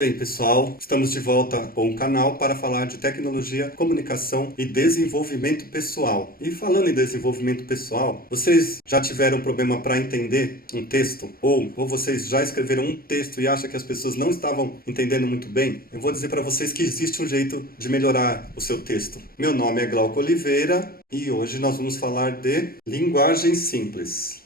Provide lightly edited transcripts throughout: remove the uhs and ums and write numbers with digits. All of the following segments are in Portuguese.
Bem, pessoal, estamos de volta com o canal para falar de tecnologia, comunicação e desenvolvimento pessoal. E falando em desenvolvimento pessoal, vocês já tiveram problema para entender um texto? Ou vocês já escreveram um texto e acham que as pessoas não estavam entendendo muito bem? Eu vou dizer para vocês que existe um jeito de melhorar o seu texto. Meu nome é Glauco Oliveira e hoje nós vamos falar de linguagem simples.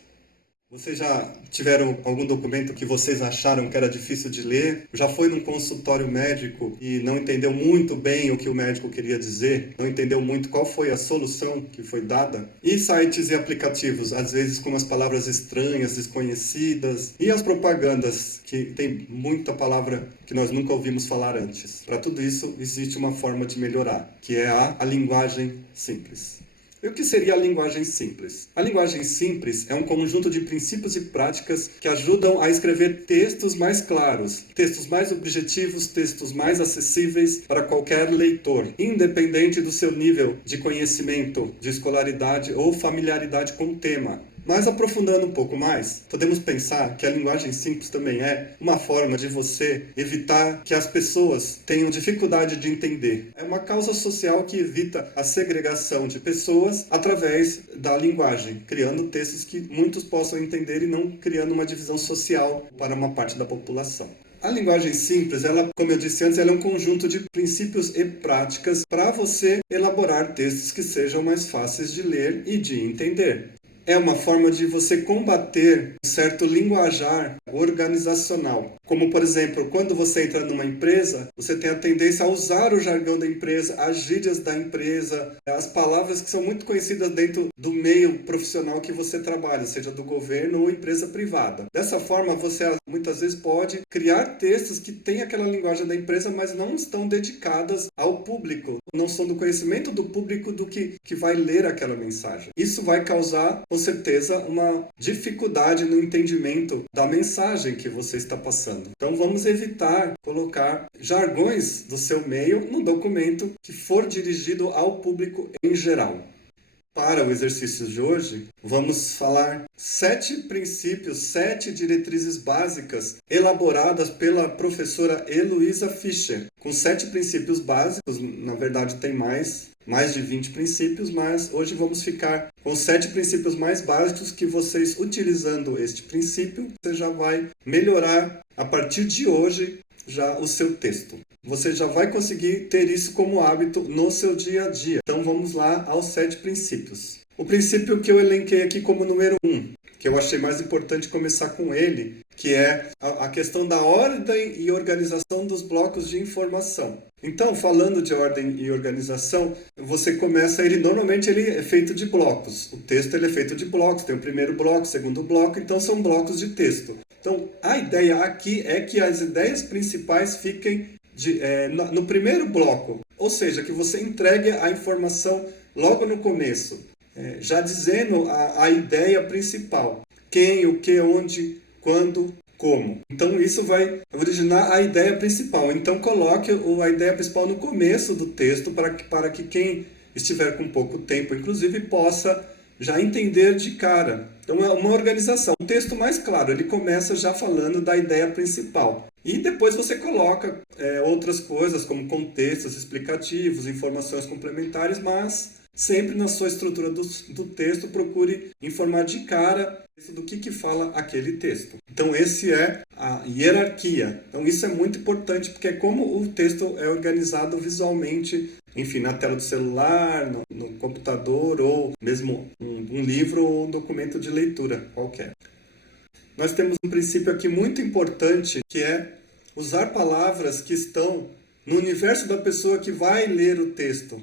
Vocês já tiveram algum documento que vocês acharam que era difícil de ler? Já foi num consultório médico e não entendeu muito bem o que o médico queria dizer? Não entendeu muito qual foi a solução que foi dada? E sites e aplicativos, às vezes com umas palavras estranhas, desconhecidas. E as propagandas, que tem muita palavra que nós nunca ouvimos falar antes. Para tudo isso, existe uma forma de melhorar, que é a linguagem simples. E o que seria a linguagem simples? A linguagem simples é um conjunto de princípios e práticas que ajudam a escrever textos mais claros, textos mais objetivos, textos mais acessíveis para qualquer leitor, independente do seu nível de conhecimento, de escolaridade ou familiaridade com o tema. Mas aprofundando um pouco mais, podemos pensar que a linguagem simples também é uma forma de você evitar que as pessoas tenham dificuldade de entender. É uma causa social que evita a segregação de pessoas através da linguagem, criando textos que muitos possam entender e não criando uma divisão social para uma parte da população. A linguagem simples, ela, como eu disse antes, ela é um conjunto de princípios e práticas para você elaborar textos que sejam mais fáceis de ler e de entender. É uma forma de você combater um certo linguajar organizacional. Como, por exemplo, quando você entra numa empresa, você tem a tendência a usar o jargão da empresa, as gírias da empresa, as palavras que são muito conhecidas dentro do meio profissional que você trabalha, seja do governo ou empresa privada. Dessa forma, você muitas vezes pode criar textos que têm aquela linguagem da empresa, mas não estão dedicadas ao público, não são do conhecimento do público do que vai ler aquela mensagem. Isso vai causar, com certeza, uma dificuldade no entendimento da mensagem que você está passando. Então vamos evitar colocar jargões do seu meio no documento que for dirigido ao público em geral. Para o exercício de hoje, vamos falar 7 princípios, 7 diretrizes básicas elaboradas pela professora Eloísa Fischer. Com 7 princípios básicos, na verdade tem mais de 20 princípios, mas hoje vamos ficar com 7 princípios mais básicos que vocês, utilizando este princípio, você já vai melhorar a partir de hoje já o seu texto. Você já vai conseguir ter isso como hábito no seu dia a dia. Então vamos lá aos 7 princípios. O princípio que eu elenquei aqui como número 1, que eu achei mais importante começar com ele, que é a questão da ordem e organização dos blocos de informação. Então, falando de ordem e organização, você começa normalmente ele é feito de blocos. O texto ele é feito de blocos, tem o primeiro bloco, o segundo bloco, então são blocos de texto. Então, a ideia aqui é que as ideias principais fiquem no primeiro bloco, ou seja, que você entregue a informação logo no começo, já dizendo a ideia principal, quem, o que, onde, quando, como. Então isso vai originar a ideia principal. Então coloque a ideia principal no começo do texto para que quem estiver com pouco tempo, inclusive, possa já entender de cara. Então é uma organização. O texto mais claro, ele começa já falando da ideia principal. E depois você coloca outras coisas, como contextos explicativos, informações complementares, mas sempre na sua estrutura do texto, procure informar de cara do que fala aquele texto. Então, esse é a hierarquia. Então, isso é muito importante, porque é como o texto é organizado visualmente, enfim, na tela do celular, no computador, ou mesmo um livro ou um documento de leitura qualquer. Nós temos um princípio aqui muito importante, que é usar palavras que estão no universo da pessoa que vai ler o texto.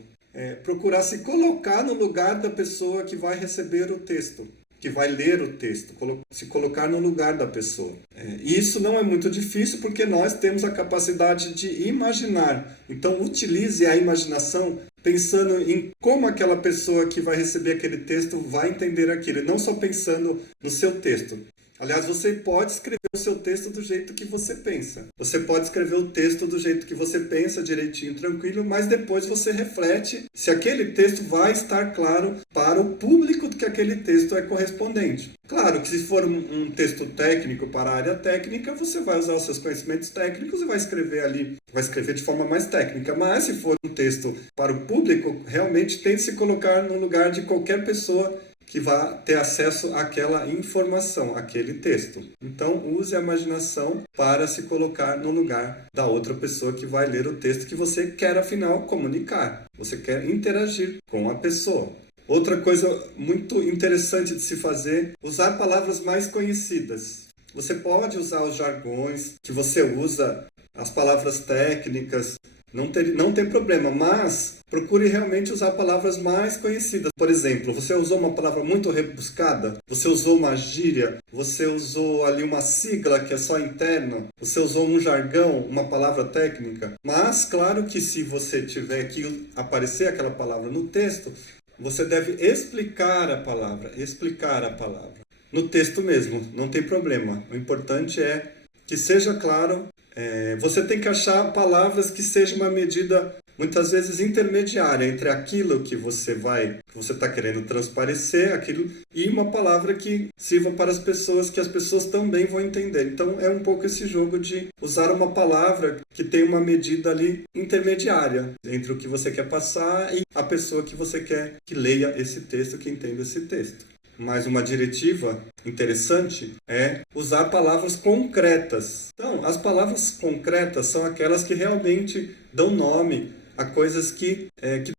Procurar se colocar no lugar da pessoa que vai receber o texto, que vai ler o texto, se colocar no lugar da pessoa. E isso não é muito difícil porque nós temos a capacidade de imaginar. Então utilize a imaginação pensando em como aquela pessoa que vai receber aquele texto vai entender aquilo, e não só pensando no seu texto. Aliás, você pode escrever o seu texto do jeito que você pensa. Você pode escrever o texto do jeito que você pensa, direitinho, tranquilo, mas depois você reflete se aquele texto vai estar claro para o público que aquele texto é correspondente. Claro que se for um texto técnico para a área técnica, você vai usar os seus conhecimentos técnicos e vai escrever ali, vai escrever de forma mais técnica. Mas se for um texto para o público, realmente tem que se colocar no lugar de qualquer pessoa que vai ter acesso àquela informação, àquele texto. Então, use a imaginação para se colocar no lugar da outra pessoa que vai ler o texto que você quer, afinal, comunicar. Você quer interagir com a pessoa. Outra coisa muito interessante de se fazer, usar palavras mais conhecidas. Você pode usar os jargões que você usa, as palavras técnicas, não tem problema, mas procure realmente usar palavras mais conhecidas. Por exemplo, você usou uma palavra muito rebuscada, você usou uma gíria, você usou ali uma sigla que é só interna, você usou um jargão, uma palavra técnica. Mas, claro que se você tiver que aparecer aquela palavra no texto, você deve explicar a palavra. No texto mesmo, não tem problema. O importante é que seja claro. Você tem que achar palavras que sejam uma medida, muitas vezes, intermediária entre aquilo que você está querendo transparecer, aquilo, e uma palavra que sirva para as pessoas, que as pessoas também vão entender. Então, é um pouco esse jogo de usar uma palavra que tem uma medida ali intermediária entre o que você quer passar e a pessoa que você quer que leia esse texto, que entenda esse texto. Mas uma diretiva interessante é usar palavras concretas. Então, as palavras concretas são aquelas que realmente dão nome a coisas que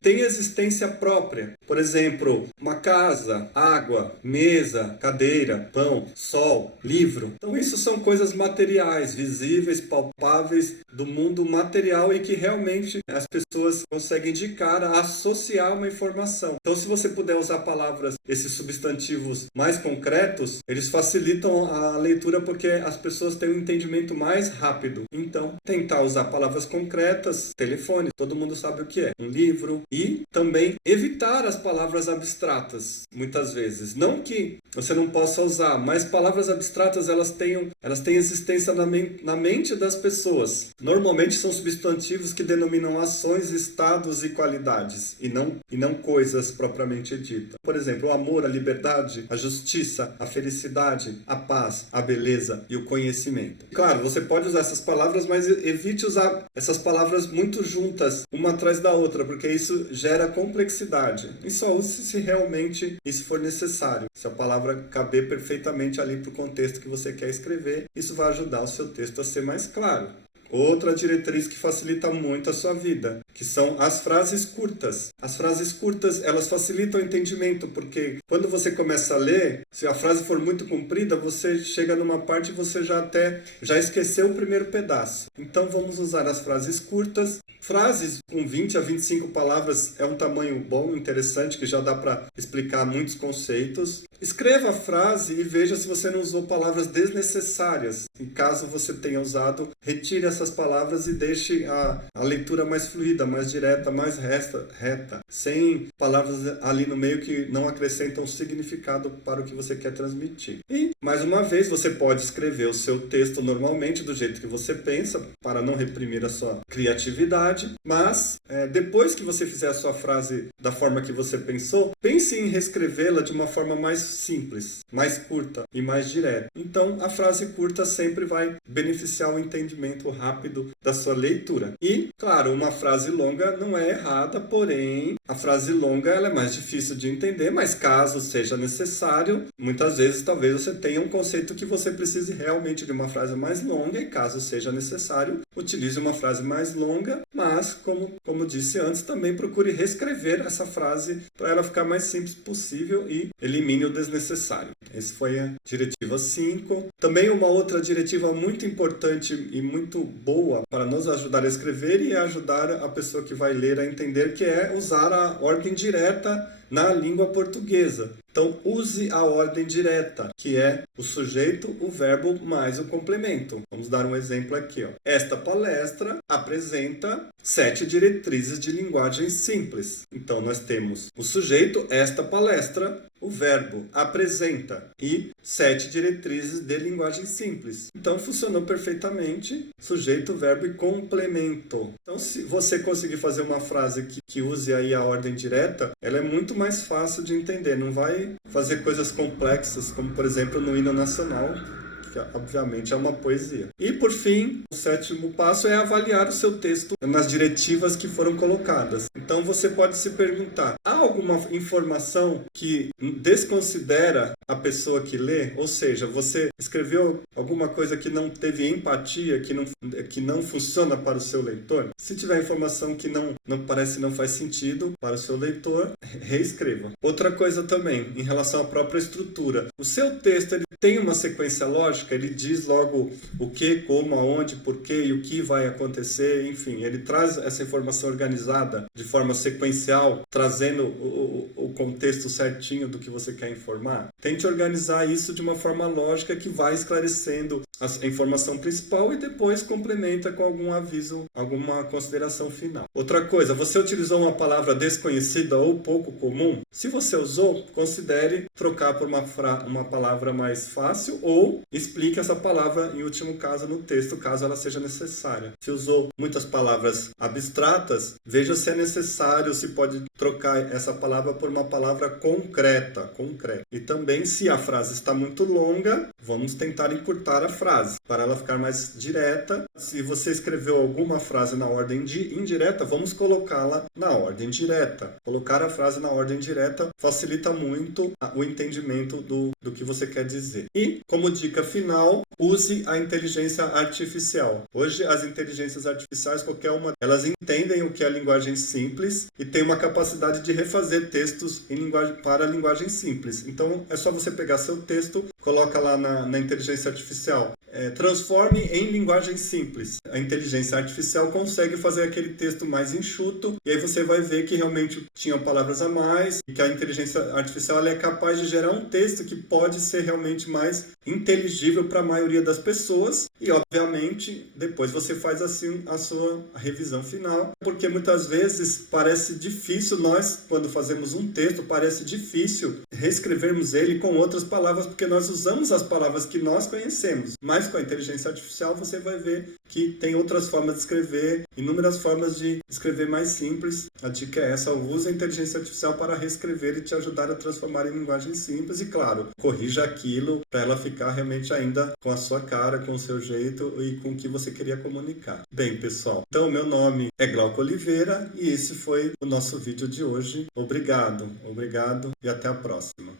têm existência própria. Por exemplo, uma casa, água, mesa, cadeira, pão, sol, livro. Então, isso são coisas materiais, visíveis, palpáveis do mundo material e que realmente as pessoas conseguem indicar, associar uma informação. Então, se você puder usar palavras, esses substantivos mais concretos, eles facilitam a leitura porque as pessoas têm um entendimento mais rápido. Então, tentar usar palavras concretas, telefone, todo mundo sabe o que é, um livro, e também evitar as palavras abstratas, muitas vezes. Não que você não possa usar, mas palavras abstratas elas têm existência na mente das pessoas. Normalmente são substantivos que denominam ações, estados e qualidades, e não coisas propriamente ditas. Por exemplo, o amor, a liberdade, a justiça, a felicidade, a paz, a beleza e o conhecimento. Claro, você pode usar essas palavras, mas evite usar essas palavras muito juntas, uma atrás da outra, porque isso gera complexidade. E só use se realmente isso for necessário. Se a palavra caber perfeitamente ali para o contexto que você quer escrever, isso vai ajudar o seu texto a ser mais claro. Outra diretriz que facilita muito a sua vida, que são as frases curtas. As frases curtas, elas facilitam o entendimento, porque quando você começa a ler, se a frase for muito comprida, você chega numa parte e você já esqueceu o primeiro pedaço. Então vamos usar as frases curtas. Frases com 20 a 25 palavras é um tamanho bom, interessante, que já dá para explicar muitos conceitos. Escreva a frase e veja se você não usou palavras desnecessárias. Em caso você tenha usado, retire essas palavras e deixe a leitura mais fluida, mais direta, mais reta, sem palavras ali no meio que não acrescentam significado para o que você quer transmitir. E, mais uma vez, você pode escrever o seu texto normalmente, do jeito que você pensa, para não reprimir a sua criatividade, mas depois que você fizer a sua frase da forma que você pensou, pense em reescrevê-la de uma forma mais simples, mais curta e mais direta. Então, a frase curta sempre vai beneficiar o entendimento rápido da sua leitura. E, claro, uma frase longa não é errada, porém, a frase longa ela é mais difícil de entender, mas caso seja necessário, muitas vezes talvez você tenha um conceito que você precise realmente de uma frase mais longa e, caso seja necessário, utilize uma frase mais longa, mas, como disse antes, também procure reescrever essa frase para ela ficar mais simples possível e elimine o desnecessário. Essa foi a diretiva 5. Também uma outra diretiva muito importante e muito boa para nos ajudar a escrever e ajudar a pessoa que vai ler a entender, que é usar a ordem direta na língua portuguesa. Então, use a ordem direta, que é o sujeito, o verbo mais o complemento. Vamos dar um exemplo aqui. Esta palestra apresenta 7 diretrizes de linguagem simples. Então, nós temos o sujeito, esta palestra, o verbo apresenta e 7 diretrizes de linguagem simples. Então, funcionou perfeitamente. Sujeito, verbo e complemento. Então, se você conseguir fazer uma frase que use aí a ordem direta, ela é muito mais fácil de entender. Não vai fazer coisas complexas, como, por exemplo, no hino nacional, que obviamente é uma poesia. E, por fim, o 7º passo é avaliar o seu texto nas diretivas que foram colocadas. Então, você pode se perguntar, há alguma informação que desconsidera a pessoa que lê? Ou seja, você escreveu alguma coisa que não teve empatia, que não funciona para o seu leitor? Se tiver informação que não faz sentido para o seu leitor, reescreva. Outra coisa também, em relação à própria estrutura. O seu texto ele tem uma sequência lógica, ele diz logo o que, como, aonde, porquê e o que vai acontecer, enfim, ele traz essa informação organizada de forma sequencial, trazendo o contexto certinho do que você quer informar. Tente organizar isso de uma forma lógica que vai esclarecendo a informação principal e depois complementa com algum aviso, alguma consideração final. Outra coisa, você utilizou uma palavra desconhecida ou pouco comum? Se você usou, considere trocar por uma palavra mais fácil ou explique essa palavra, em último caso, no texto, caso ela seja necessária. Se usou muitas palavras abstratas, veja se é necessário, se pode trocar essa palavra por uma palavra concreta. E também, se a frase está muito longa, vamos tentar encurtar a frase, para ela ficar mais direta. Se você escreveu alguma frase na ordem indireta, vamos colocá-la na ordem direta. Colocar a frase na ordem direta facilita muito o entendimento do que você quer dizer. E, como dica final, use a inteligência artificial. Hoje, as inteligências artificiais, qualquer uma, elas entendem o que é linguagem simples e têm uma capacidade de refazer textos para a linguagem simples. Então, é só você pegar seu texto, coloca lá na inteligência artificial. Transforme em linguagem simples. A inteligência artificial consegue fazer aquele texto mais enxuto e aí você vai ver que realmente tinham palavras a mais e que a inteligência artificial ela é capaz de gerar um texto que pode ser realmente mais inteligível para a maioria das pessoas e, obviamente, depois você faz assim a sua revisão final, porque muitas vezes parece difícil quando fazemos um texto, parece difícil reescrevermos ele com outras palavras porque nós usamos as palavras que nós conhecemos, mas com a inteligência artificial você vai ver que tem outras formas de escrever, inúmeras formas de escrever mais simples. A dica é essa, use a inteligência artificial para reescrever e te ajudar a transformar em linguagem simples e, claro, corrija aquilo para ela ficar realmente ainda com a sua cara, com o seu jeito e com o que você queria comunicar. Bem, pessoal, então meu nome é Glauco Oliveira e esse foi o nosso vídeo de hoje. Obrigado e até a próxima.